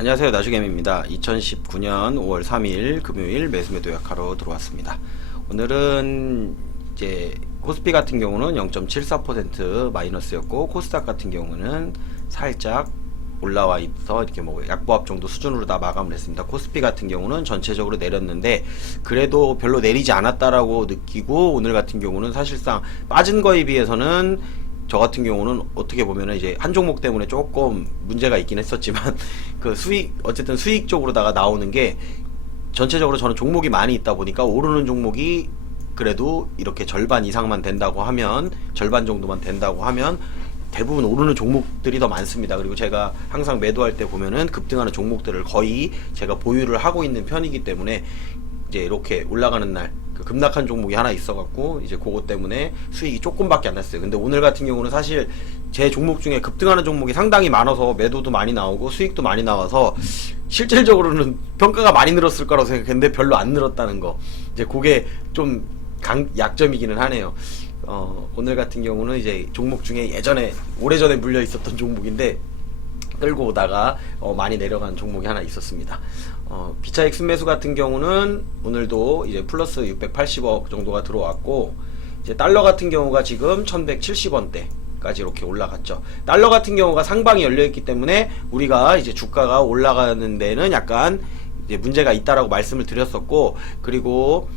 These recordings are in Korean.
안녕하세요. 나주겜입니다. 2019년 5월 3일 금요일 매수매도 약하러 들어왔습니다. 오늘은 이제 코스피 같은 경우는 0.74% 마이너스였고 코스닥 같은 경우는 살짝 올라와 있어 이렇게 뭐 약보합 정도 수준으로 다 마감을 했습니다. 코스피 같은 경우는 전체적으로 내렸는데 그래도 별로 내리지 않았다라고 느끼고, 오늘 같은 경우는 사실상 빠진 거에 비해서는 저 같은 경우는 어떻게 보면은 이제 한 종목 때문에 조금 문제가 있긴 했었지만 그 어쨌든 수익 쪽으로다가 나오는 게, 전체적으로 저는 종목이 많이 있다 보니까 오르는 종목이 그래도 이렇게 절반 이상만 된다고 하면, 절반 정도만 된다고 하면 대부분 오르는 종목들이 더 많습니다. 그리고 제가 항상 매도할 때 보면은 급등하는 종목들을 거의 제가 보유를 하고 있는 편이기 때문에 이제 이렇게 올라가는 날 그 급락한 종목이 하나 있어갖고 이제 그것 때문에 수익이 조금밖에 안 났어요. 근데 오늘 같은 경우는 사실 제 종목 중에 급등하는 종목이 상당히 많아서 매도도 많이 나오고 수익도 많이 나와서 실질적으로는 평가가 많이 늘었을 거라고 생각했는데 별로 안 늘었다는 거, 이제 그게 좀 약점이기는 하네요. 오늘 같은 경우는 이제 종목 중에 예전에 오래전에 물려 있었던 종목인데 끌고 오다가 많이 내려간 종목이 하나 있었습니다. 비차익 순매수 같은 경우는 오늘도 이제 플러스 680억 정도가 들어왔고, 이제 달러 같은 경우가 지금 1170원대까지 이렇게 올라갔죠. 달러 같은 경우가 상방이 열려있기 때문에 우리가 이제 주가가 올라가는 데는 약간 이제 문제가 있다라고 말씀을 드렸었고, 그리고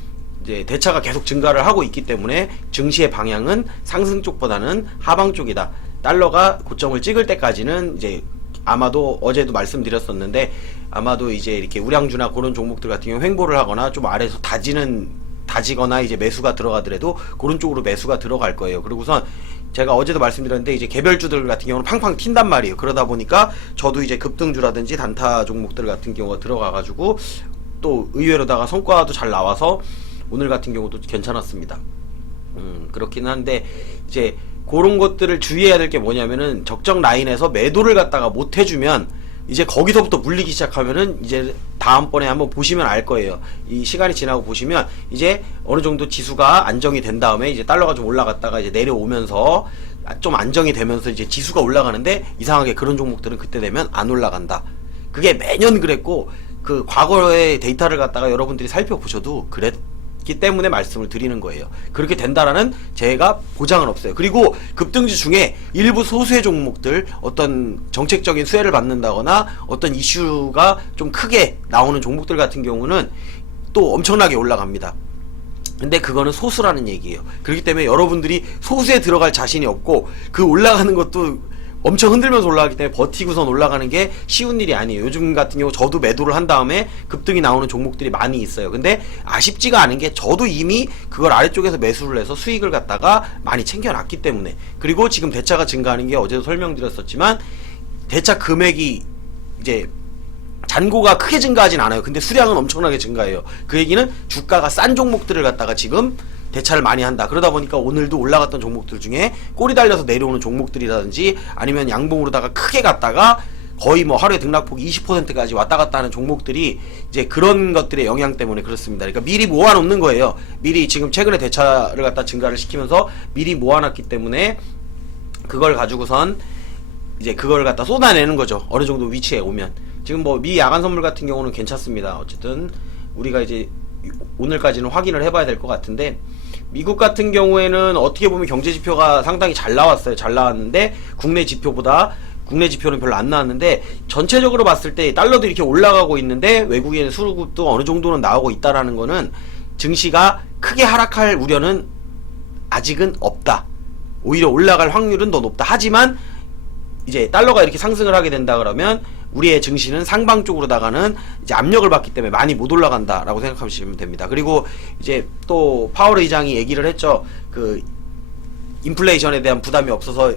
이제 대차가 계속 증가를 하고 있기 때문에 증시의 방향은 상승 쪽보다는 하방 쪽이다. 달러가 고점을 찍을 때까지는 이제 아마도 어제도 말씀드렸었는데, 아마도 이제 이렇게 우량주나 그런 종목들 같은 경우 횡보를 하거나 좀 아래에서 다지거나 이제 매수가 들어가더라도 그런 쪽으로 매수가 들어갈 거예요. 그리고선 제가 어제도 말씀드렸는데 이제 개별주들 같은 경우는 팡팡 튄단 말이에요. 그러다 보니까 저도 이제 급등주라든지 단타 종목들 같은 경우가 들어가가지고 또 의외로다가 성과도 잘 나와서 오늘 같은 경우도 괜찮았습니다. 그렇긴 한데 이제 그런 것들을 주의해야 될 게 뭐냐면은, 적정 라인에서 매도를 갖다가 못 해주면 이제 거기서부터 물리기 시작하면은 이제 다음번에 한번 보시면 알 거예요. 이 시간이 지나고 보시면 이제 어느 정도 지수가 안정이 된 다음에 이제 달러가 좀 올라갔다가 이제 내려오면서 좀 안정이 되면서 이제 지수가 올라가는데, 이상하게 그런 종목들은 그때 되면 안 올라간다. 그게 매년 그랬고, 그 과거의 데이터를 갖다가 여러분들이 살펴보셔도 그랬기 때문에 말씀을 드리는 거예요. 그렇게 된다라는 제가 보장은 없어요. 그리고 급등주 중에 일부 소수의 종목들, 어떤 정책적인 수혜를 받는다거나 어떤 이슈가 좀 크게 나오는 종목들 같은 경우는 또 엄청나게 올라갑니다. 근데 그거는 소수라는 얘기예요. 그렇기 때문에 여러분들이 소수에 들어갈 자신이 없고, 그 올라가는 것도 엄청 흔들면서 올라가기 때문에 버티고선 올라가는 게 쉬운 일이 아니에요. 요즘 같은 경우 저도 매도를 한 다음에 급등이 나오는 종목들이 많이 있어요. 근데 아쉽지가 않은 게, 저도 이미 그걸 아래쪽에서 매수를 해서 수익을 갖다가 많이 챙겨놨기 때문에. 그리고 지금 대차가 증가하는 게 어제도 설명드렸었지만, 대차 금액이 이제 잔고가 크게 증가하진 않아요. 근데 수량은 엄청나게 증가해요. 그 얘기는 주가가 싼 종목들을 갖다가 지금 대차를 많이 한다. 그러다 보니까 오늘도 올라갔던 종목들 중에 꼬리 달려서 내려오는 종목들이라든지, 아니면 양봉으로다가 크게 갔다가 거의 뭐 하루에 등락폭이 20%까지 왔다 갔다 하는 종목들이 이제 그런 것들의 영향 때문에 그렇습니다. 그러니까 미리 모아놓는 거예요. 미리 지금 최근에 대차를 갖다 증가를 시키면서 미리 모아놨기 때문에 그걸 가지고선 이제 그걸 갖다 쏟아내는 거죠. 어느 정도 위치에 오면. 지금 뭐 미 야간 선물 같은 경우는 괜찮습니다. 어쨌든 우리가 이제 오늘까지는 확인을 해봐야 될 것 같은데, 미국 같은 경우에는 어떻게 보면 경제 지표가 상당히 잘 나왔어요. 잘 나왔는데 국내 지표는 별로 안 나왔는데, 전체적으로 봤을 때 달러도 이렇게 올라가고 있는데 외국인 수급도 어느 정도는 나오고 있다라는 거는, 증시가 크게 하락할 우려는 아직은 없다. 오히려 올라갈 확률은 더 높다. 하지만 이제 달러가 이렇게 상승을 하게 된다 그러면 우리의 증시는 상방 쪽으로다가는 이제 압력을 받기 때문에 많이 못 올라간다라고 생각하시면 됩니다. 그리고 이제 또 파월 의장이 얘기를 했죠. 그 인플레이션에 대한 부담이 없어서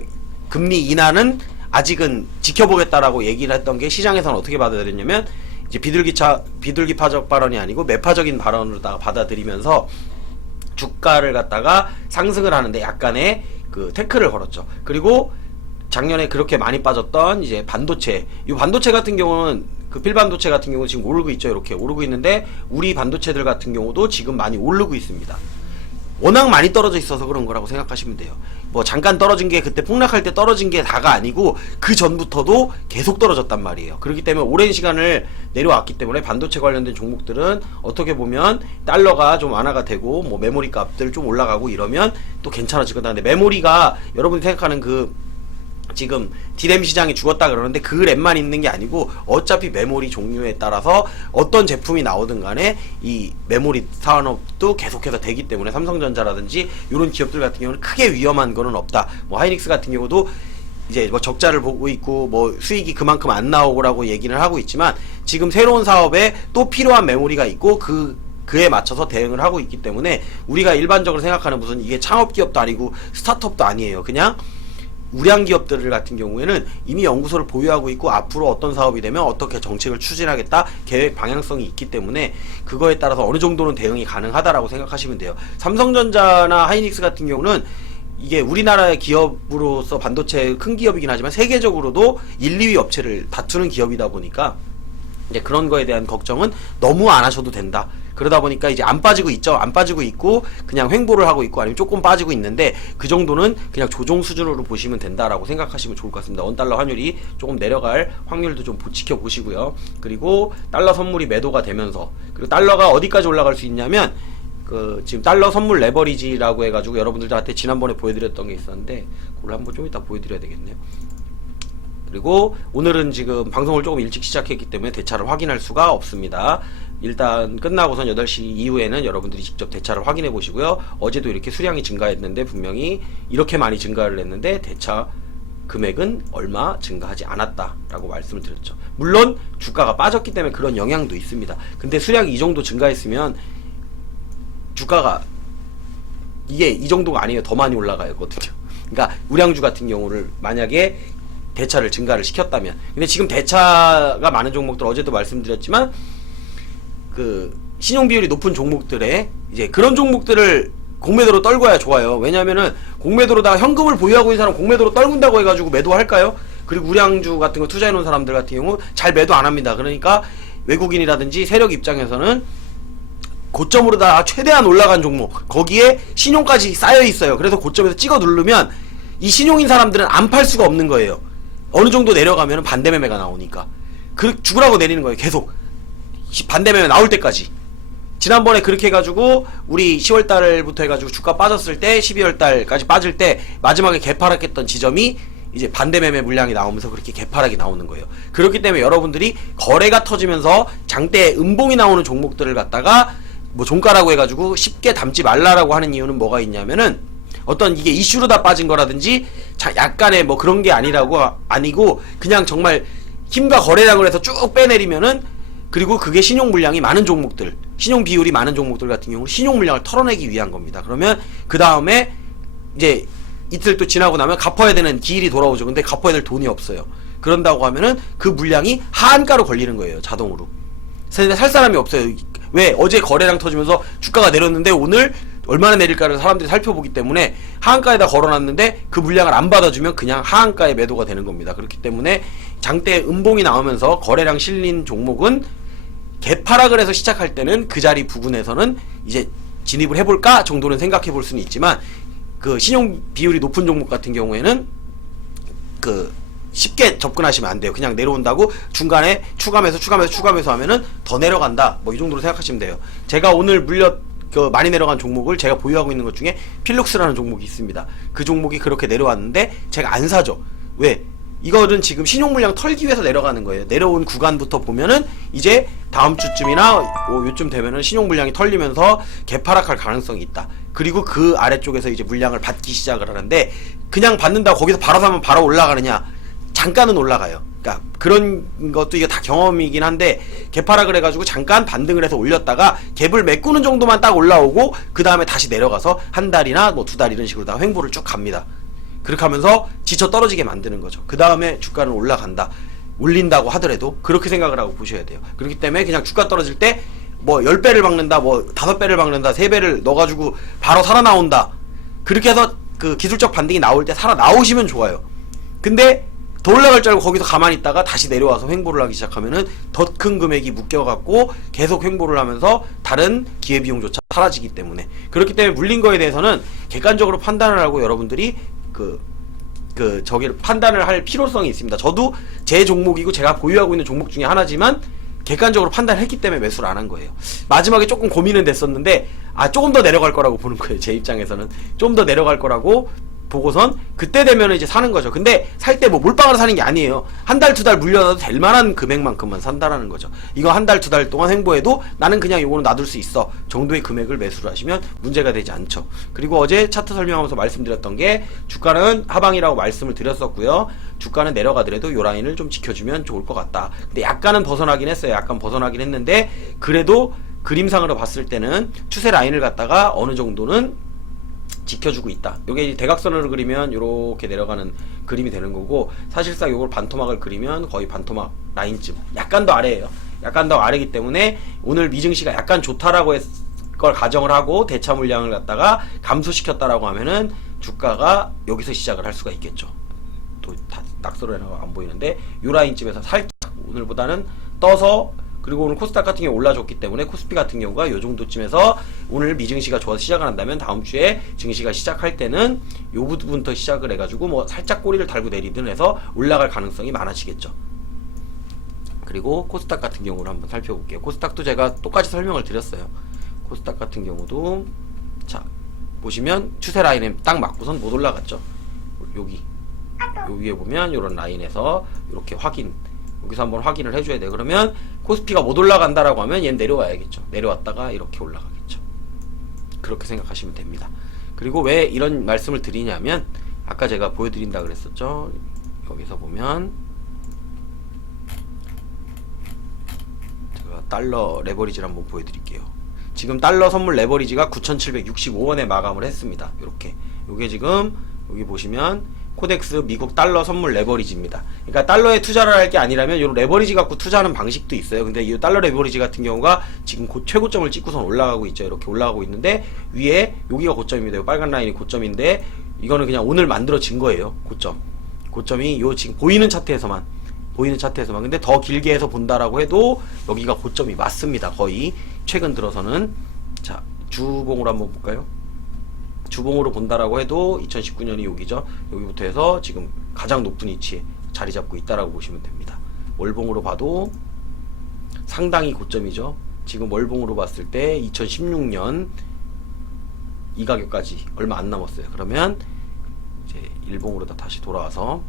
금리 인하는 아직은 지켜보겠다라고 얘기를 했던 게, 시장에서는 어떻게 받아들였냐면 이제 비둘기파적 발언이 아니고 매파적인 발언으로다가 받아들이면서 주가를 갖다가 상승을 하는데 약간의 그 태클을 걸었죠. 그리고 작년에 그렇게 많이 빠졌던 이제 반도체, 이 반도체 같은 경우는 그 필반도체 같은 경우 지금 오르고 있죠. 이렇게 오르고 있는데 우리 반도체들 같은 경우도 지금 많이 오르고 있습니다. 워낙 많이 떨어져 있어서 그런 거라고 생각하시면 돼요. 뭐 잠깐 떨어진 게 그때 폭락할 때 떨어진 게 다가 아니고 그 전부터도 계속 떨어졌단 말이에요. 그렇기 때문에 오랜 시간을 내려왔기 때문에 반도체 관련된 종목들은 어떻게 보면 달러가 좀 완화가 되고 뭐 메모리 값들 좀 올라가고 이러면 또 괜찮아지거나. 근데 메모리가 여러분이 생각하는 그 지금 D램 시장이 죽었다 그러는데 그 램만 있는 게 아니고 어차피 메모리 종류에 따라서 어떤 제품이 나오든 간에 이 메모리 산업도 계속해서 되기 때문에 삼성전자라든지 이런 기업들 같은 경우는 크게 위험한 거는 없다. 뭐 하이닉스 같은 경우도 이제 뭐 적자를 보고 있고 뭐 수익이 그만큼 안 나오고라고 얘기를 하고 있지만 지금 새로운 사업에 또 필요한 메모리가 있고 그에 맞춰서 대응을 하고 있기 때문에 우리가 일반적으로 생각하는 무슨 이게 창업기업도 아니고 스타트업도 아니에요. 그냥 우량 기업들 같은 경우에는 이미 연구소를 보유하고 있고 앞으로 어떤 사업이 되면 어떻게 정책을 추진하겠다 계획 방향성이 있기 때문에 그거에 따라서 어느 정도는 대응이 가능하다라고 생각하시면 돼요. 삼성전자나 하이닉스 같은 경우는 이게 우리나라의 기업으로서 반도체 큰 기업이긴 하지만 세계적으로도 1, 2위 업체를 다투는 기업이다 보니까 이제 그런 거에 대한 걱정은 너무 안 하셔도 된다. 그러다 보니까 이제 안 빠지고 있죠. 안 빠지고 있고 그냥 횡보를 하고 있고 아니면 조금 빠지고 있는데 그 정도는 그냥 조정 수준으로 보시면 된다라고 생각하시면 좋을 것 같습니다. 원달러 환율이 조금 내려갈 확률도 좀 지켜보시고요. 그리고 달러 선물이 매도가 되면서 그리고 달러가 어디까지 올라갈 수 있냐면 그 지금 달러 선물 레버리지라고 해가지고 여러분들한테 지난번에 보여드렸던 게 있었는데 그걸 한번 좀 이따 보여드려야 되겠네요. 그리고 오늘은 지금 방송을 조금 일찍 시작했기 때문에 대차를 확인할 수가 없습니다. 일단 끝나고선 8시 이후에는 여러분들이 직접 대차를 확인해 보시고요. 어제도 이렇게 수량이 증가했는데 분명히 이렇게 많이 증가를 했는데 대차 금액은 얼마 증가하지 않았다라고 말씀을 드렸죠. 물론 주가가 빠졌기 때문에 그런 영향도 있습니다. 근데 수량이 이 정도 증가했으면 주가가 이게 이 정도가 아니에요. 더 많이 올라가거든요. 그러니까 우량주 같은 경우를 만약에 대차를 증가를 시켰다면, 근데 지금 대차가 많은 종목들 어제도 말씀드렸지만 그 신용 비율이 높은 종목들에 이제 그런 종목들을 공매도로 떨궈야 좋아요. 왜냐면은 공매도로다가 현금을 보유하고 있는 사람 공매도로 떨군다고 해가지고 매도할까요? 그리고 우량주 같은 거 투자해 놓은 사람들 같은 경우 잘 매도 안 합니다. 그러니까 외국인이라든지 세력 입장에서는 고점으로다가 최대한 올라간 종목 거기에 신용까지 쌓여 있어요. 그래서 고점에서 찍어 누르면 이 신용인 사람들은 안 팔 수가 없는 거예요. 어느 정도 내려가면 반대 매매가 나오니까 죽으라고 내리는 거예요. 계속 반대 매매 나올 때까지. 지난번에 그렇게 해가지고 우리 10월달부터 해가지고 주가 빠졌을 때 12월달까지 빠질 때 마지막에 개파락했던 지점이 이제 반대 매매 물량이 나오면서 그렇게 개파락이 나오는 거예요. 그렇기 때문에 여러분들이 거래가 터지면서 장대에 음봉이 나오는 종목들을 갖다가 뭐 종가라고 해가지고 쉽게 담지 말라라고 하는 이유는 뭐가 있냐면은 어떤 이게 이슈로 다 빠진 거라든지 약간의 뭐 그런 게 아니고 그냥 정말 힘과 거래량을 해서 쭉 빼내리면은 그리고 그게 신용 물량이 많은 종목들, 신용 비율이 많은 종목들 같은 경우 신용 물량을 털어내기 위한 겁니다. 그러면 그 다음에 이제 이틀 또 지나고 나면 갚아야 되는 기일이 돌아오죠. 근데 갚아야 될 돈이 없어요. 그런다고 하면은 그 물량이 하한가로 걸리는 거예요. 자동으로. 살 사람이 없어요. 왜? 어제 거래량 터지면서 주가가 내렸는데 오늘 얼마나 내릴까를 사람들이 살펴보기 때문에 하한가에다 걸어놨는데 그 물량을 안 받아주면 그냥 하한가에 매도가 되는 겁니다. 그렇기 때문에 장대 음봉이 나오면서 거래량 실린 종목은 개파락을 해서 시작할 때는 그 자리 부근에서는 이제 진입을 해볼까 정도는 생각해 볼 수는 있지만 그 신용 비율이 높은 종목 같은 경우에는 그 쉽게 접근하시면 안 돼요. 그냥 내려온다고 중간에 추가하면서 하면은 더 내려간다. 뭐 이 정도로 생각하시면 돼요. 제가 오늘 많이 내려간 종목을 제가 보유하고 있는 것 중에 필룩스라는 종목이 있습니다. 그 종목이 그렇게 내려왔는데 제가 안 사죠. 왜? 이거는 지금 신용 물량 털기 위해서 내려가는 거예요. 내려온 구간부터 보면은 이제 다음 주쯤이나 요쯤 되면은 신용 물량이 털리면서 개파락할 가능성이 있다. 그리고 그 아래쪽에서 이제 물량을 받기 시작을 하는데 그냥 받는다고 거기서 바로 사면 바로 올라가느냐? 잠깐은 올라가요. 그러니까 그런 것도 이게 다 경험이긴 한데 개파락을 해가지고 잠깐 반등을 해서 올렸다가 갭을 메꾸는 정도만 딱 올라오고 그 다음에 다시 내려가서 한 달이나 뭐 두 달 이런 식으로 다 횡보를 쭉 갑니다. 그렇게 하면서 지쳐 떨어지게 만드는 거죠. 그 다음에 주가는 올라간다. 올린다고 하더라도 그렇게 생각을 하고 보셔야 돼요. 그렇기 때문에 그냥 주가 떨어질 때 뭐 10배를 박는다, 뭐 5배를 박는다, 3배를 넣어가지고 바로 살아나온다. 그렇게 해서 그 기술적 반등이 나올 때 살아나오시면 좋아요. 근데 더 올라갈 줄 알고 거기서 가만히 있다가 다시 내려와서 횡보를 하기 시작하면은 더 큰 금액이 묶여갖고 계속 횡보를 하면서 다른 기회비용조차 사라지기 때문에, 그렇기 때문에 물린 거에 대해서는 객관적으로 판단을 하고 여러분들이 저기를 판단을 할 필요성이 있습니다. 저도 제 종목이고 제가 보유하고 있는 종목 중에 하나지만 객관적으로 판단했기 때문에 매수를 안 한 거예요. 마지막에 조금 고민은 됐었는데 조금 더 내려갈 거라고 보는 거예요. 제 입장에서는 좀 더 내려갈 거라고 보고선 그때 되면 이제 사는 거죠. 근데 살 때 뭐 몰빵으로 사는 게 아니에요. 한 달, 두 달 물려놔도 될 만한 금액만큼만 산다라는 거죠. 이거 한 달, 두 달 동안 횡보해도 나는 그냥 요거는 놔둘 수 있어 정도의 금액을 매수를 하시면 문제가 되지 않죠. 그리고 어제 차트 설명하면서 말씀드렸던 게 주가는 하방이라고 말씀을 드렸었고요. 주가는 내려가더라도 요 라인을 좀 지켜주면 좋을 것 같다. 근데 약간은 벗어나긴 했어요. 약간 벗어나긴 했는데 그래도 그림상으로 봤을 때는 추세 라인을 갖다가 어느 정도는 지켜주고 있다. 요게 대각선으로 그리면 요렇게 내려가는 그림이 되는 거고, 사실상 요걸 반토막을 그리면 거의 반토막 라인쯤, 약간 더 아래에요. 약간 더 아래이기 때문에 오늘 미증시가 약간 좋다라고 걸 가정을 하고 대차 물량을 갖다가 감소시켰다라고 하면은 주가가 여기서 시작을 할 수가 있겠죠. 또 낙서로 해놔가 안 보이는데 요 라인쯤에서 살짝 오늘보다는 떠서, 그리고 오늘 코스닥 같은 경우 올라줬기 때문에 코스피 같은 경우가 요 정도쯤에서 오늘 미증시가 좋아서 시작을 한다면 다음 주에 증시가 시작할 때는 요 부분부터 시작을 해가지고 뭐 살짝 꼬리를 달고 내리든 해서 올라갈 가능성이 많아지겠죠. 그리고 코스닥 같은 경우를 한번 살펴볼게요. 코스닥도 제가 똑같이 설명을 드렸어요. 코스닥 같은 경우도 자 보시면 추세 라인에 딱 맞고선 못 올라갔죠. 여기 요 위에 보면 요런 라인에서 이렇게 여기서 한번 확인을 해줘야 돼. 그러면 코스피가 못 올라간다라고 하면 얘는 내려와야겠죠. 내려왔다가 이렇게 올라가겠죠. 그렇게 생각하시면 됩니다. 그리고 왜 이런 말씀을 드리냐면 아까 제가 보여드린다 그랬었죠. 여기서 보면 제가 달러 레버리지를 한번 보여드릴게요. 지금 달러 선물 레버리지가 9,765원에 마감을 했습니다. 이렇게 요게 지금 여기 보시면 코덱스 미국 달러 선물 레버리지입니다. 그러니까 달러에 투자를 할 게 아니라면 요 레버리지 갖고 투자하는 방식도 있어요. 근데 이 달러 레버리지 같은 경우가 지금 최고점을 찍고선 올라가고 있죠. 이렇게 올라가고 있는데 위에 여기가 고점입니다. 요 빨간 라인이 고점인데 이거는 그냥 오늘 만들어진 거예요. 고점이 요 지금 보이는 차트에서만. 근데 더 길게 해서 본다라고 해도 여기가 고점이 맞습니다. 거의 최근 들어서는. 자, 주봉으로 한번 볼까요? 주봉으로 본다라고 해도 2019년이 여기죠. 여기부터 해서 지금 가장 높은 위치에 자리 잡고 있다라고 보시면 됩니다. 월봉으로 봐도 상당히 고점이죠. 지금 월봉으로 봤을 때 2016년 이 가격까지 얼마 안 남았어요. 그러면 이제 일봉으로 다시 돌아와서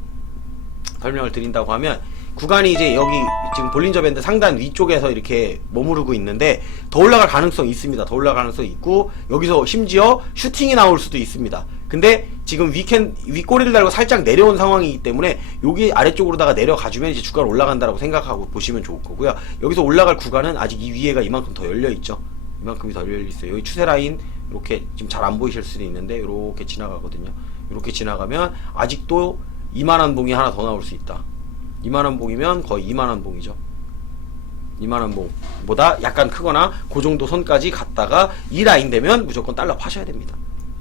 설명을 드린다고 하면 구간이 이제 여기 지금 볼린저 밴드 상단 위쪽에서 이렇게 머무르고 있는데 더 올라갈 가능성이 있습니다. 더 올라갈 가능성이 있고 여기서 심지어 슈팅이 나올 수도 있습니다. 근데 지금 윗꼬리를 달고 살짝 내려온 상황이기 때문에 여기 아래쪽으로다가 내려가주면 이제 주가가 올라간다라고 생각하고 보시면 좋을 거고요. 여기서 올라갈 구간은 아직 이 위에가 이만큼 더 열려 있죠. 이만큼이 더 열려 있어요. 여기 추세 라인 이렇게 지금 잘 안 보이실 수도 있는데 이렇게 지나가거든요. 이렇게 지나가면 아직도 이만한 봉이 하나 더 나올 수 있다. 이만한 봉이면 거의 이만한 봉이죠. 이만한 봉보다 약간 크거나 그 정도 선까지 갔다가 이 라인 되면 무조건 달러 파셔야 됩니다.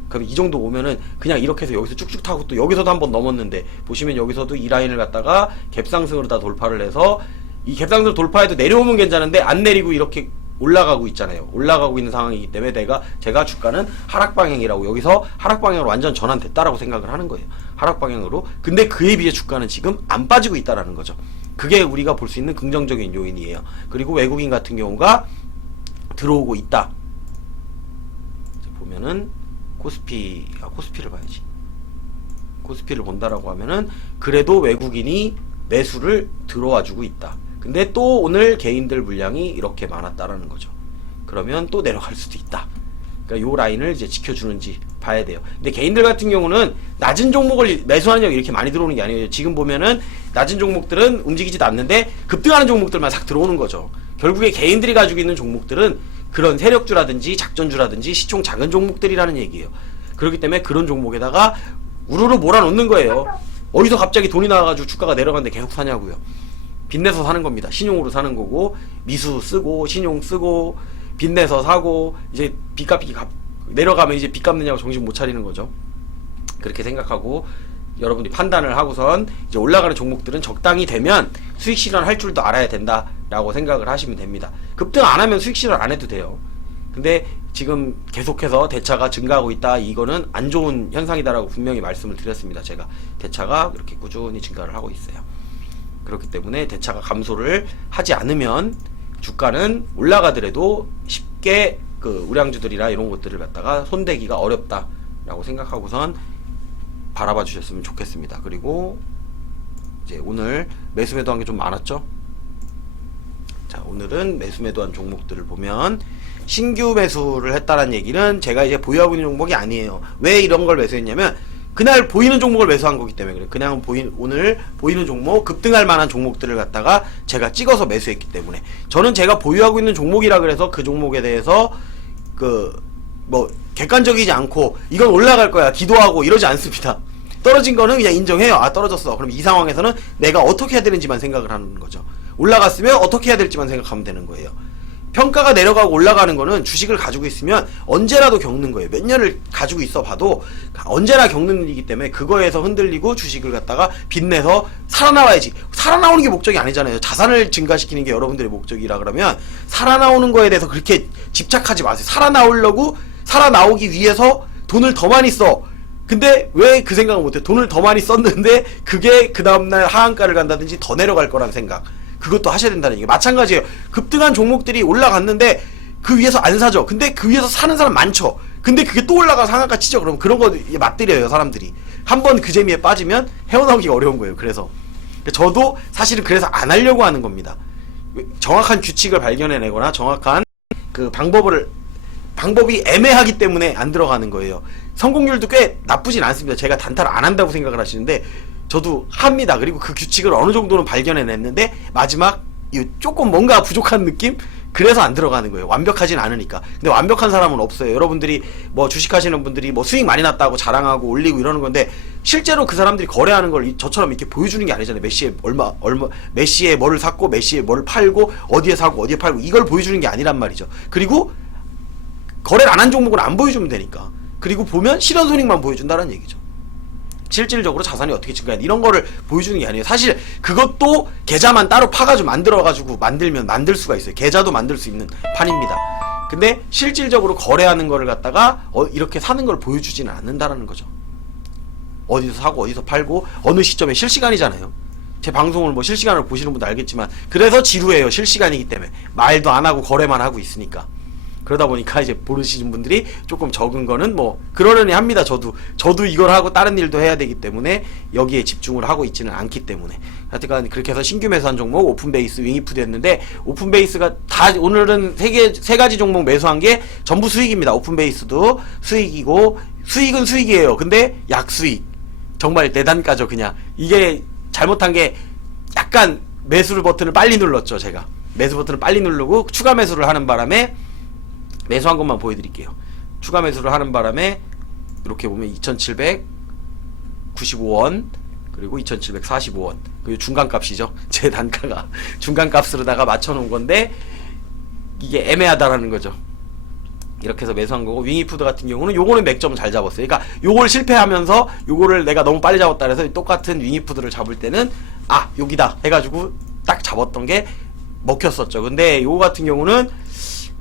그럼 이 정도 오면은 그냥 이렇게 해서 여기서 쭉쭉 타고 또 여기서도 한번 넘었는데 보시면 여기서도 이 라인을 갖다가 갭상승으로 다 돌파를 해서 이 갭상승 돌파해도 내려오면 괜찮은데 안 내리고 이렇게 올라가고 있잖아요. 올라가고 있는 상황이기 때문에 제가 주가는 하락 방향이라고, 여기서 하락 방향으로 완전 전환됐다라고 생각을 하는 거예요. 하락 방향으로. 근데 그에 비해 주가는 지금 안 빠지고 있다라는 거죠. 그게 우리가 볼 수 있는 긍정적인 요인이에요. 그리고 외국인 같은 경우가 들어오고 있다. 보면은 코스피를 봐야지. 코스피를 본다라고 하면은 그래도 외국인이 매수를 들어와주고 있다. 근데 또 오늘 개인들 물량이 이렇게 많았다라는 거죠. 그러면 또 내려갈 수도 있다. 그러니까 요 라인을 이제 지켜주는지 봐야 돼요. 근데 개인들 같은 경우는 낮은 종목을 매수하느냐고 이렇게 많이 들어오는 게 아니에요. 지금 보면은 낮은 종목들은 움직이지도 않는데 급등하는 종목들만 싹 들어오는 거죠. 결국에 개인들이 가지고 있는 종목들은 그런 세력주라든지 작전주라든지 시총 작은 종목들이라는 얘기예요. 그렇기 때문에 그런 종목에다가 우르르 몰아넣는 거예요. 어디서 갑자기 돈이 나와가지고 주가가 내려가는데 계속 사냐고요. 빚내서 사는 겁니다. 신용으로 사는 거고, 미수 쓰고 신용 쓰고 빚내서 사고, 이제 빚값이 내려가면 이제 빚 갚느냐고 정신 못 차리는 거죠. 그렇게 생각하고 여러분들이 판단을 하고선 이제 올라가는 종목들은 적당히 되면 수익 실현할 줄도 알아야 된다라고 생각을 하시면 됩니다. 급등 안 하면 수익 실현 안 해도 돼요. 근데 지금 계속해서 대차가 증가하고 있다, 이거는 안 좋은 현상이다라고 분명히 말씀을 드렸습니다. 제가 대차가 그렇게 꾸준히 증가를 하고 있어요. 그렇기 때문에 대차가 감소를 하지 않으면 주가는 올라가더라도 쉽게 그 우량주들이나 이런 것들을 갖다가 손대기가 어렵다라고 생각하고선 바라봐 주셨으면 좋겠습니다. 그리고 이제 오늘 매수 매도한 게 좀 많았죠. 자, 오늘은 매수 매도한 종목들을 보면 신규 매수를 했다는 얘기는 제가 이제 보유하고 있는 종목이 아니에요. 왜 이런 걸 매수했냐면 그날 보이는 종목을 매수한 거기 때문에 그래요. 그냥 오늘 보이는 종목, 급등할 만한 종목들을 갖다가 제가 찍어서 매수했기 때문에. 저는 제가 보유하고 있는 종목이라 그래서 그 종목에 대해서 객관적이지 않고 이건 올라갈 거야 기도하고 이러지 않습니다. 떨어진 거는 그냥 인정해요. 아, 떨어졌어. 그럼 이 상황에서는 내가 어떻게 해야 되는지만 생각을 하는 거죠. 올라갔으면 어떻게 해야 될지만 생각하면 되는 거예요. 평가가 내려가고 올라가는 거는 주식을 가지고 있으면 언제라도 겪는 거예요. 몇 년을 가지고 있어 봐도 언제나 겪는 일이기 때문에 그거에서 흔들리고 주식을 갖다가 빚내서 살아나와야지. 살아나오는 게 목적이 아니잖아요. 자산을 증가시키는 게 여러분들의 목적이라 그러면 살아나오는 거에 대해서 그렇게 집착하지 마세요. 살아나오기 위해서 돈을 더 많이 써. 근데 왜 그 생각을 못해? 돈을 더 많이 썼는데 그게 그 다음날 하한가를 간다든지 더 내려갈 거란 생각. 그것도 하셔야 된다는 얘기. 마찬가지예요. 급등한 종목들이 올라갔는데 그 위에서 안 사죠. 근데 그 위에서 사는 사람 많죠. 근데 그게 또 올라가 상한가 치죠. 그럼 그런 거 맞들여요, 사람들이. 한번 그 재미에 빠지면 헤어나오기가 어려운 거예요. 그래서 저도 사실은 그래서 안 하려고 하는 겁니다. 정확한 규칙을 발견해내거나 정확한 그 방법이 애매하기 때문에 안 들어가는 거예요. 성공률도 꽤 나쁘진 않습니다. 제가 단타를 안 한다고 생각을 하시는데 저도 합니다. 그리고 그 규칙을 어느 정도는 발견해냈는데 마지막 조금 뭔가 부족한 느낌? 그래서 안 들어가는 거예요. 완벽하진 않으니까. 근데 완벽한 사람은 없어요. 여러분들이 뭐 주식하시는 분들이 뭐 수익 많이 났다고 자랑하고 올리고 이러는 건데 실제로 그 사람들이 거래하는 걸 저처럼 이렇게 보여주는 게 아니잖아요. 몇 시에 몇 시에 뭐를 샀고 몇 시에 뭐를 팔고 어디에 사고 어디에 팔고 이걸 보여주는 게 아니란 말이죠. 그리고 거래를 안 한 종목은 안 보여주면 되니까. 그리고 보면 실현손익만 보여준다는 얘기죠. 실질적으로 자산이 어떻게 증가해 이런 거를 보여주는 게 아니에요. 사실 그것도 계좌만 따로 파가지고 만들어가지고 만들 수가 있어요. 계좌도 만들 수 있는 판입니다. 근데 실질적으로 거래하는 거를 갖다가 이렇게 사는 걸 보여주지는 않는다라는 거죠. 어디서 사고 어디서 팔고 어느 시점에 실시간이잖아요. 제 방송을 뭐 실시간으로 보시는 분도 알겠지만 그래서 지루해요. 실시간이기 때문에 말도 안 하고 거래만 하고 있으니까. 그러다 보니까 이제 모르시는 분들이 조금 적은 거는 뭐 그러려니 합니다. 저도 이걸 하고 다른 일도 해야 되기 때문에 여기에 집중을 하고 있지는 않기 때문에. 하여튼 그렇게 해서 신규 매수한 종목 오픈베이스 윙이푸드 했는데 오픈베이스가 다 오늘은 세 가지 종목 매수한 게 전부 수익입니다. 오픈베이스도 수익이고 수익은 수익이에요. 근데 약수익. 정말 대단가죠. 그냥 이게 잘못한 게 약간 매수 버튼을 빨리 눌렀죠. 제가 매수 버튼을 빨리 누르고 추가 매수를 하는 바람에 매수한 것만 보여드릴게요. 추가 매수를 하는 바람에 이렇게 보면 2,795원 그리고 2,745원 그리고 중간값이죠. 제 단가가 중간값으로다가 맞춰놓은 건데 이게 애매하다라는 거죠. 이렇게 해서 매수한 거고 윙이푸드 같은 경우는 요거는 맥점 잘 잡았어요. 그러니까 요걸 실패하면서 요거를 내가 너무 빨리 잡았다 그래서 똑같은 윙이푸드를 잡을 때는 아 여기다 해가지고 딱 잡았던 게 먹혔었죠. 근데 요거 같은 경우는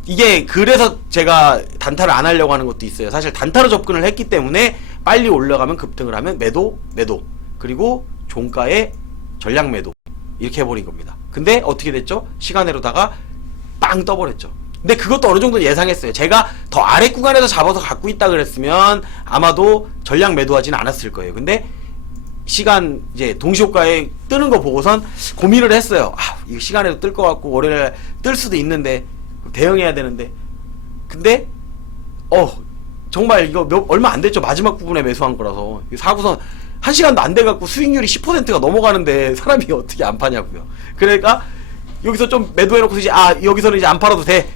이게 그래서 제가 단타를 안 하려고 하는 것도 있어요. 사실 단타로 접근을 했기 때문에 빨리 올라가면 급등을 하면 매도 그리고 종가에 전량 매도 이렇게 해버린 겁니다. 근데 어떻게 됐죠? 시간으로다가 빵 떠버렸죠. 근데 그것도 어느 정도 예상했어요. 제가 더 아래 구간에서 잡아서 갖고 있다 그랬으면 아마도 전량 매도하지는 않았을 거예요. 근데 시간 이제 동시효과에 뜨는 거 보고선 고민을 했어요. 아, 이 시간에도 뜰 것 같고 월요일에 뜰 수도 있는데 대응해야 되는데 근데 정말 이거 얼마 안 됐죠. 마지막 부분에 매수한 거라서 사고선 1시간도 안 돼갖고 수익률이 10%가 넘어가는데 사람이 어떻게 안 파냐고요. 그러니까 여기서 좀 매도해놓고 이제 여기서는 이제 안 팔아도 돼.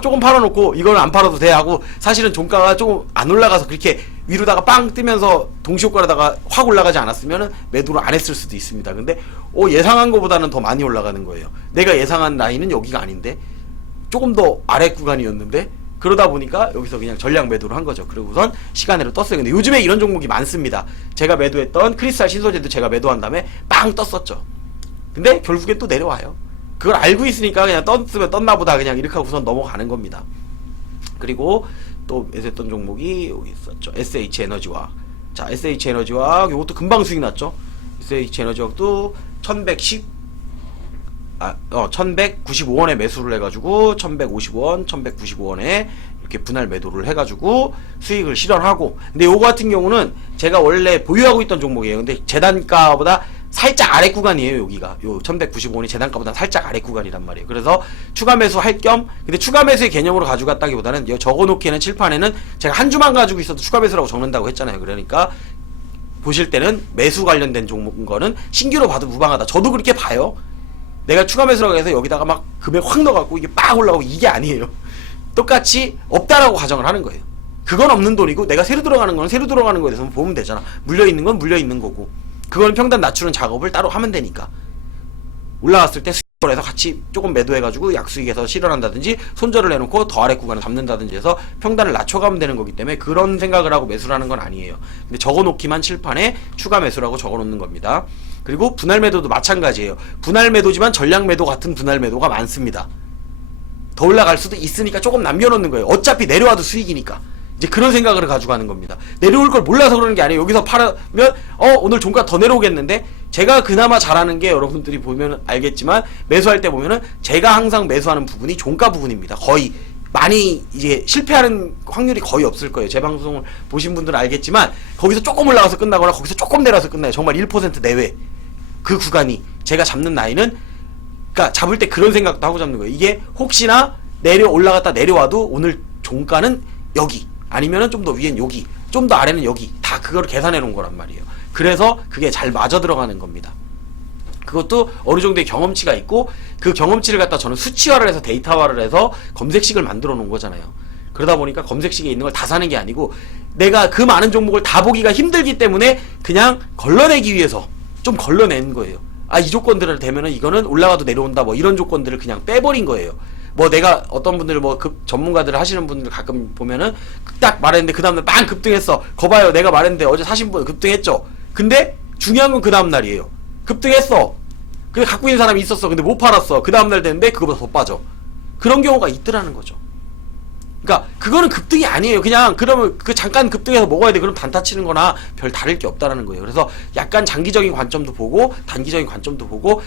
조금 팔아놓고 이거는 안 팔아도 돼 하고 사실은 종가가 조금 안 올라가서 그렇게 위로다가 빵 뜨면서 동시효과로다가 확 올라가지 않았으면은 매도를 안 했을 수도 있습니다. 근데 예상한 것보다는 더 많이 올라가는 거예요. 내가 예상한 라인은 여기가 아닌데 조금 더 아래 구간이었는데 그러다 보니까 여기서 그냥 전량 매도를 한 거죠. 그리고선 시간으로 떴어요. 근데 요즘에 이런 종목이 많습니다. 제가 매도했던 크리스탈 신소재도 제가 매도한 다음에 빵 떴었죠. 근데 결국엔 또 내려와요. 그걸 알고 있으니까 그냥 떴으면 떴나 보다 그냥 이렇게 하고선 넘어가는 겁니다. 그리고 또 매수했던 종목이 여기 있었죠. SH에너지화학. 자, SH에너지화학 요것도 금방 수익 났죠. SH에너지화학도 1195원에 매수를 해가지고 1150원, 1195원에 이렇게 분할 매도를 해가지고 수익을 실현하고, 근데 요거 같은 경우는 제가 원래 보유하고 있던 종목이에요. 근데 재단가보다 살짝 아래 구간이에요. 여기가 요 1195원이 재단가보다 살짝 아래 구간이란 말이에요. 그래서 추가 매수 할 겸, 근데 추가 매수의 개념으로 가져갔다기보다는 적어놓기에는 칠판에는 제가 한 주만 가지고 있어도 추가 매수라고 적는다고 했잖아요. 그러니까 보실 때는 매수 관련된 종목인 거는 신규로 봐도 무방하다. 저도 그렇게 봐요. 내가 추가 매수라고 해서 여기다가 막 금액 확 넣어갖고 이게 빡 올라가고 이게 아니에요. 똑같이 없다라고 가정을 하는 거예요. 그건 없는 돈이고 내가 새로 들어가는 건 새로 들어가는 거에 대해서 보면 되잖아. 물려있는 건 물려있는 거고, 그거는 평단 낮추는 작업을 따로 하면 되니까. 올라갔을 때 수익을 해서 같이 조금 매도해가지고 약수익에서 실현한다든지 손절을 해놓고 더 아래 구간을 잡는다든지 해서 평단을 낮춰가면 되는 거기 때문에 그런 생각을 하고 매수를 하는 건 아니에요. 근데 적어놓기만 칠판에 추가 매수라고 적어놓는 겁니다. 그리고 분할 매도도 마찬가지예요. 분할 매도지만 전량 매도 같은 분할 매도가 많습니다. 더 올라갈 수도 있으니까 조금 남겨놓는 거예요. 어차피 내려와도 수익이니까. 이제 그런 생각을 가지고 하는 겁니다. 내려올 걸 몰라서 그러는 게 아니에요. 여기서 팔으면 오늘 종가 더 내려오겠는데, 제가 그나마 잘하는 게 여러분들이 보면 알겠지만 매수할 때 보면은 제가 항상 매수하는 부분이 종가 부분입니다. 거의 많이 이제 실패하는 확률이 거의 없을 거예요. 제 방송을 보신 분들은 알겠지만 거기서 조금 올라가서 끝나거나 거기서 조금 내려서 끝나요. 정말 1% 내외. 그 구간이 제가 잡는 라인은, 그러니까 잡을 때 그런 생각도 하고 잡는 거예요. 이게 혹시나 올라갔다 내려와도 오늘 종가는 여기, 아니면은 좀 더 위엔 여기, 좀 더 아래는 여기, 다 그걸 계산해 놓은 거란 말이에요. 그래서 그게 잘 맞아 들어가는 겁니다. 그것도 어느 정도의 경험치가 있고, 그 경험치를 갖다 저는 수치화를 해서 데이터화를 해서 검색식을 만들어 놓은 거잖아요. 그러다 보니까 검색식에 있는 걸 다 사는 게 아니고, 내가 그 많은 종목을 다 보기가 힘들기 때문에 그냥 걸러내기 위해서 좀 걸러낸 거예요. 이 조건들을 되면은 이거는 올라가도 내려온다, 뭐 이런 조건들을 그냥 빼버린 거예요. 뭐 내가 어떤 분들 전문가들 하시는 분들 가끔 보면은 딱 말했는데 그 다음날 빵 급등했어. 거봐요, 내가 말했는데 어제 사신 분 급등했죠. 근데 중요한 건 그 다음날이에요. 급등했어. 근데 갖고 있는 사람이 있었어. 근데 못 팔았어. 그 다음날 됐는데 그거보다 더 빠져. 그런 경우가 있더라는 거죠. 그러니까 그거는 급등이 아니에요. 그냥 그러면 그 잠깐 급등해서 먹어야 돼. 그럼 단타 치는 거나 별 다를 게 없다라는 거예요. 그래서 약간 장기적인 관점도 보고 단기적인 관점도 보고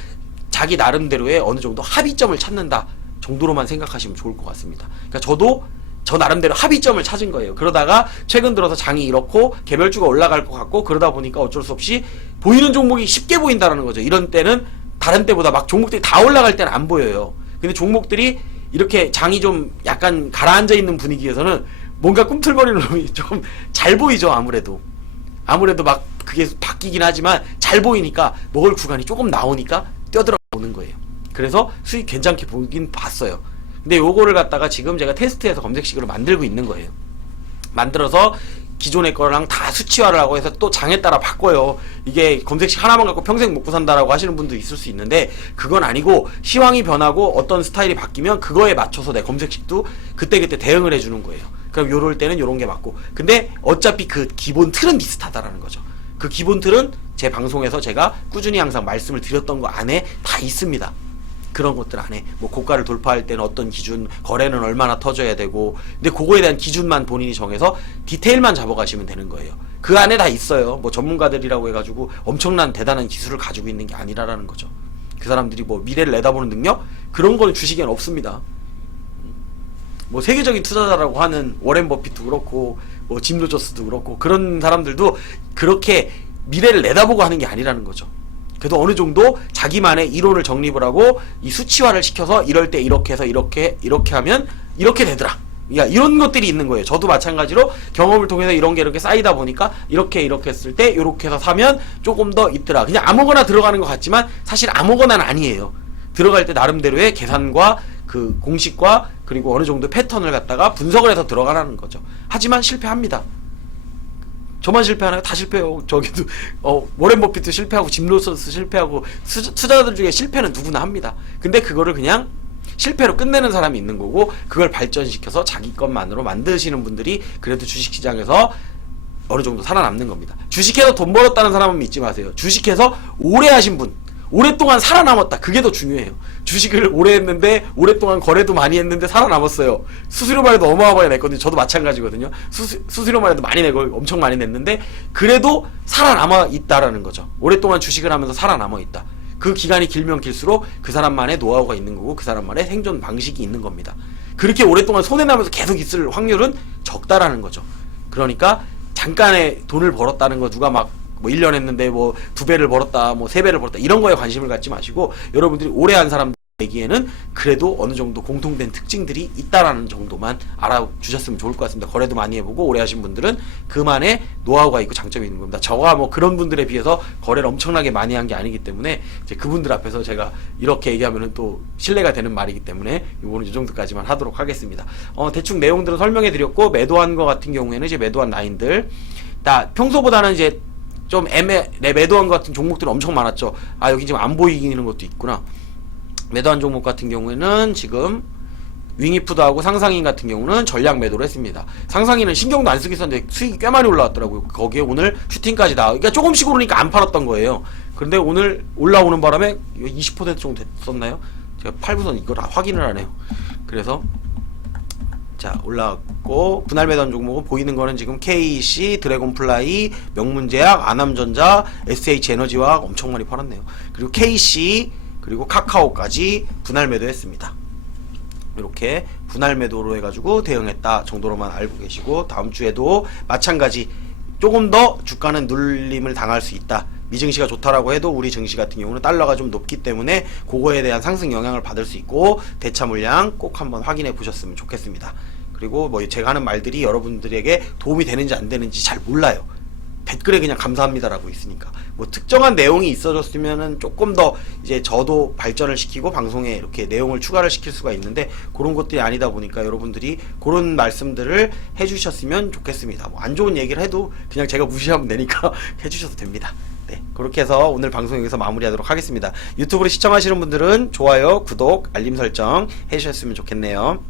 자기 나름대로의 어느 정도 합의점을 찾는다 정도로만 생각하시면 좋을 것 같습니다. 그러니까 저도 저 나름대로 합의점을 찾은 거예요. 그러다가 최근 들어서 장이 이렇고 개별주가 올라갈 것 같고 그러다 보니까 어쩔 수 없이 보이는 종목이 쉽게 보인다라는 거죠. 이런 때는 다른 때보다 막 종목들이 다 올라갈 때는 안 보여요. 근데 종목들이 이렇게 장이 좀 약간 가라앉아 있는 분위기에서는 뭔가 꿈틀거리는 놈이 좀 잘 보이죠. 아무래도 막 그게 바뀌긴 하지만 잘 보이니까 먹을 구간이 조금 나오니까 뛰어들어 오는 거예요. 그래서 수익 괜찮게 보긴 봤어요. 근데 요거를 갖다가 지금 제가 테스트해서 검색식으로 만들고 있는 거예요. 만들어서 기존의 거랑 다 수치화를 하고 해서 또 장에 따라 바꿔요. 이게 검색식 하나만 갖고 평생 먹고 산다라고 하시는 분도 있을 수 있는데 그건 아니고, 시황이 변하고 어떤 스타일이 바뀌면 그거에 맞춰서 내 검색식도 그때그때 대응을 해주는 거예요. 그럼 요럴 때는 요런 게 맞고, 근데 어차피 그 기본 틀은 비슷하다라는 거죠. 그 기본 틀은 제 방송에서 제가 꾸준히 항상 말씀을 드렸던 거 안에 다 있습니다. 그런 것들 안에 뭐 고가를 돌파할 때는 어떤 기준, 거래는 얼마나 터져야 되고, 근데 그거에 대한 기준만 본인이 정해서 디테일만 잡아가시면 되는 거예요. 그 안에 다 있어요. 뭐 전문가들이라고 해가지고 엄청난 대단한 기술을 가지고 있는 게 아니라라는 거죠. 그 사람들이 뭐 미래를 내다보는 능력? 그런 거는 주식에는 없습니다. 뭐 세계적인 투자자라고 하는 워렌 버핏도 그렇고 뭐 짐 로저스도 그렇고 그런 사람들도 그렇게 미래를 내다보고 하는 게 아니라는 거죠. 그래도 어느 정도 자기만의 이론을 정립을 하고 이 수치화를 시켜서 이럴 때 이렇게 해서 이렇게 하면 이렇게 되더라. 그러니까 이런 것들이 있는 거예요. 저도 마찬가지로 경험을 통해서 이런 게 이렇게 쌓이다 보니까 이렇게 했을 때 이렇게 해서 사면 조금 더 있더라. 그냥 아무거나 들어가는 것 같지만 사실 아무거나는 아니에요. 들어갈 때 나름대로의 계산과 그 공식과 그리고 어느 정도 패턴을 갖다가 분석을 해서 들어가라는 거죠. 하지만 실패합니다. 저만 실패하나요? 다 실패해요. 저기도 워렌 버핏도 실패하고 짐 로저스 실패하고 투자자들 중에 실패는 누구나 합니다. 근데 그거를 그냥 실패로 끝내는 사람이 있는 거고, 그걸 발전시켜서 자기 것만으로 만드시는 분들이 그래도 주식시장에서 어느 정도 살아남는 겁니다. 주식해서 돈 벌었다는 사람은 믿지 마세요. 주식해서 오래 하신 분, 오랫동안 살아남았다. 그게 더 중요해요. 주식을 오래 했는데 오랫동안 거래도 많이 했는데 살아남았어요. 수수료만 해도 어마어마하게 냈거든요. 저도 마찬가지거든요. 수수료만 해도 많이 내고 엄청 많이 냈는데 그래도 살아남아 있다라는 거죠. 오랫동안 주식을 하면서 살아남아 있다. 그 기간이 길면 길수록 그 사람만의 노하우가 있는 거고 그 사람만의 생존 방식이 있는 겁니다. 그렇게 오랫동안 손해나면서 계속 있을 확률은 적다라는 거죠. 그러니까 잠깐의 돈을 벌었다는 거, 누가 막 뭐 1년 했는데 뭐 2배를 벌었다, 뭐 3배를 벌었다, 이런 거에 관심을 갖지 마시고, 여러분들이 오래 한 사람들 얘기에는 그래도 어느 정도 공통된 특징들이 있다라는 정도만 알아주셨으면 좋을 것 같습니다. 거래도 많이 해보고 오래 하신 분들은 그만의 노하우가 있고 장점이 있는 겁니다. 저가 뭐 그런 분들에 비해서 거래를 엄청나게 많이 한 게 아니기 때문에 이제 그분들 앞에서 제가 이렇게 얘기하면은 또 신뢰가 되는 말이기 때문에 이거는 이 정도까지만 하도록 하겠습니다. 대충 내용들은 설명해 드렸고, 매도한 거 같은 경우에는 이제 매도한 라인들, 평소보다는 이제 좀 매도한 것 같은 종목들은 엄청 많았죠. 여기 지금 안 보이는 것도 있구나. 매도한 종목 같은 경우에는 지금 윙이푸드하고 상상인 같은 경우는 전략 매도를 했습니다. 상상인은 신경도 안 쓰고 있었는데 수익이 꽤 많이 올라왔더라고요. 거기에 오늘 슈팅까지 그러니까 조금씩 오르니까 안 팔았던 거예요. 그런데 오늘 올라오는 바람에 20% 정도 됐었나요? 제가 8부선 이걸 확인을 하네요. 그래서 자, 올라왔고, 분할 매도한 종목은 보이는 거는 지금 KC, 드래곤플라이, 명문제약, 아남전자, SH에너지화학 엄청 많이 팔았네요. 그리고 KC, 그리고 카카오까지 분할 매도했습니다. 이렇게 분할 매도로 해가지고 대응했다 정도로만 알고 계시고, 다음 주에도 마찬가지 조금 더 주가는 눌림을 당할 수 있다. 미증시가 좋다라고 해도 우리 증시 같은 경우는 달러가 좀 높기 때문에 그거에 대한 상승 영향을 받을 수 있고, 대차 물량 꼭 한번 확인해 보셨으면 좋겠습니다. 그리고 뭐 제가 하는 말들이 여러분들에게 도움이 되는지 안 되는지 잘 몰라요. 댓글에 그냥 감사합니다라고 있으니까. 뭐 특정한 내용이 있어졌으면은 조금 더 이제 저도 발전을 시키고 방송에 이렇게 내용을 추가를 시킬 수가 있는데, 그런 것들이 아니다 보니까 여러분들이 그런 말씀들을 해주셨으면 좋겠습니다. 뭐 안 좋은 얘기를 해도 그냥 제가 무시하면 되니까 해주셔도 됩니다. 네, 그렇게 해서 오늘 방송 여기서 마무리하도록 하겠습니다. 유튜브로 시청하시는 분들은 좋아요, 구독, 알림 설정 해주셨으면 좋겠네요.